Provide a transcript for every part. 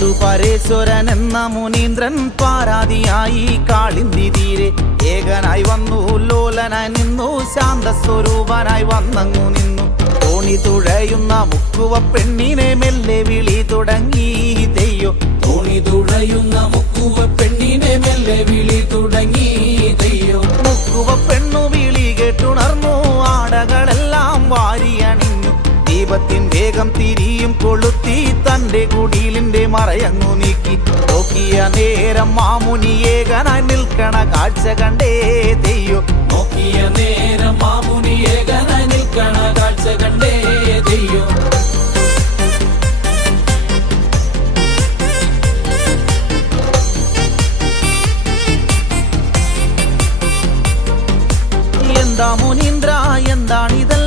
പണ്ടു പരേശ്വരൻ എന്ന മുനീന്ദ്രൻ പാരാതിയായി കാളിന്തി തീരെ. ഏകനായി വന്നു ലോലനായി നിന്നു ശാന്തസ്വരൂപനായി വന്നങ്ങു നിന്നു. തോണി തുഴയുന്ന മുക്കുവ പെണ്ണിനെ മെല്ലെ വിളി തുടങ്ങി തെയ്യോ തോണി തുഴയുന്ന മുക്കുവ പെണ്ണിനെ ദീപത്തിൻ വേഗം തിരിയും കൊളുത്തി തന്റെ കുടിലിന്റെ മറയങ്ങു നീക്കി. നോക്കിയ നേരം മാമുനി ഏകനായി നിൽക്കണ കാഴ്ച കണ്ടേ തെയ്യോ. നോക്കിയ നേരം മാമുനി ഏകനായി നിൽക്കണ കാഴ്ച കണ്ടേ തെയ്യോ. എന്താ മുനീന്ദ്ര? എന്താണിതെല്ലാം നേരവും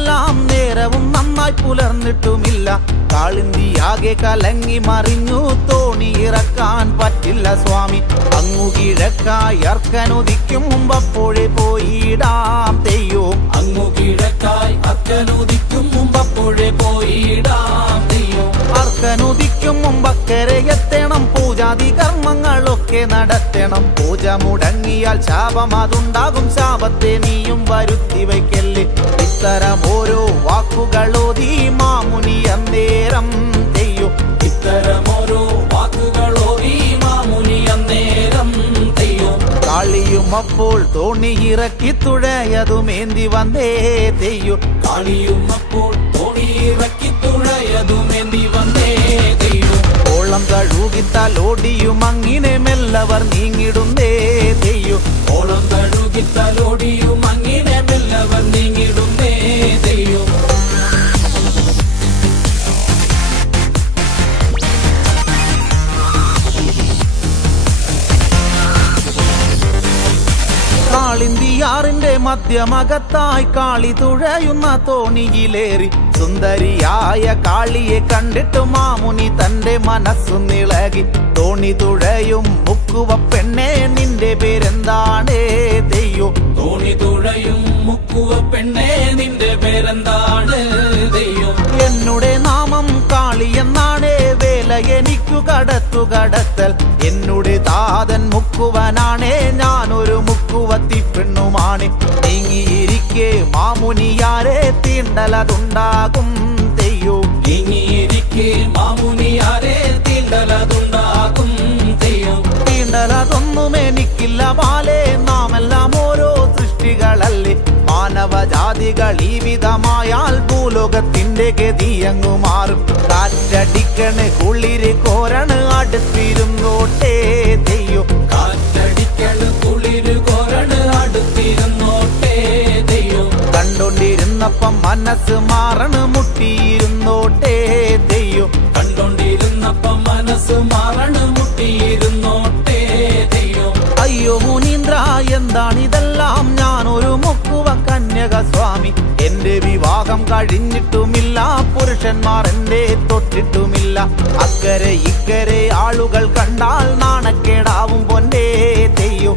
നന്നായി പുലർന്നിട്ടുമില്ല. കാളിന്തിയാകെ കലങ്ങി മറിഞ്ഞു. തോണി ഇറക്കാൻ പറ്റില്ല സ്വാമി. അങ്ങു കിഴക്കായി അർക്കനുദിക്കും മുമ്പപ്പോഴേ പോയിടാം തെയ്യോ. അങ്ങു കിഴക്കായി അർക്കനുദിക്കും മുമ്പപ്പോഴെ പോയിടാം തെയ്യോ. അർക്കനുദിക്കും മുമ്പക്കരെ എത്തണം. പൂജാതി കർമ്മങ്ങളൊക്കെ നടത്തണം. പൂജ മുടങ്ങിയാൽ ശാപം അതുണ്ടാകും. ശാപത്തെ നീയും വരുത്തി വയ്ക്കല്ലേ. ഇത്തരം അപ്പോൾ തോണി ഇറക്കി തുഴയതുമേന്തി വന്നേ തെയ്യോ. കാളിയും അപ്പോൾ തോണി ഇറക്കി തുഴയതുമേന്തി വന്നേ തെയ്യോ. ഓളം കഴുകിത്താൽ ഓടിയും അങ്ങിനെ മെല്ലവർ നീങ്ങിടുന്നേ തെയ്യോ. കാളിന്തിയാറിന്റെ മധ്യമകത്തായി കാളി തുഴയുന്ന തോണിയിലേറി. സുന്ദരിയായ കാളിയെ കണ്ടിട്ട് മാമുനി തന്റെ മനസ്സു നിളകി. തോണി തുഴയും മുക്കുവ പെണ്ണെ നിന്റെ പേരെന്താണേ തെയ്യോ? തോണി തുഴയും മുക്കുവ പെണ്ണേ നിന്റെ പേരെന്താണ് തെയ്യോ? എന്നുടെ നാമം കാളി എന്നാണേ വേല എനിക്കു കടത്തു കടത്തൽ. എന്നുടെ താതൻ മുക്കുവനാണേ ഞാനൊരു മുക്കുവത്തി പെണ്ണുമാണ്. നീങ്ങിയിരിക്കെ മാമുനിയാരെ തീണ്ടലതുണ്ടാകും തെയ്യോ. നീങ്ങിയിരിക്കെ മാമുനിയാരെ തീണ്ടലതുണ്ടാകും തെയ്യോ. തീണ്ടലതൊന്നും എനിക്കില്ല ബാലേ. നാമെല്ലാം ഓരോ സൃഷ്ടികളല്ലേ. മാനവജാതികൾ ഈ വിധമായാൽ ഭൂലോകത്തിന്റെ ഗതിയങ്ങു മാറും. കാറ്റടിക്കണ് കുളിര് കോരണ് കണ്ടോണ്ടിരുന്നപ്പം മനസ്സ് മാറണ് മുട്ടിയിരുന്നോട്ടേ തെയ്യോ കണ്ടോണ്ടിരുന്നപ്പം മനസ്സ് മാറണ് മുട്ടിയിരുന്നോട്ടേ തെയ്യോ അയ്യോ മുനീന്ദ്ര എന്താണിതെല്ലാം? ഒരു മുക്കുവ കന്യക സ്വാമി എന്റെ വിവാഹം കഴിഞ്ഞിട്ടുമില്ല പുരുഷന്മാർ എന്റെ തൊട്ടിട്ടുമില്ല. അക്കരെ ഇക്കരെ ആളുകൾ കണ്ടാൽ നാണക്കേടാവും പൊന്നേ തെയ്യോ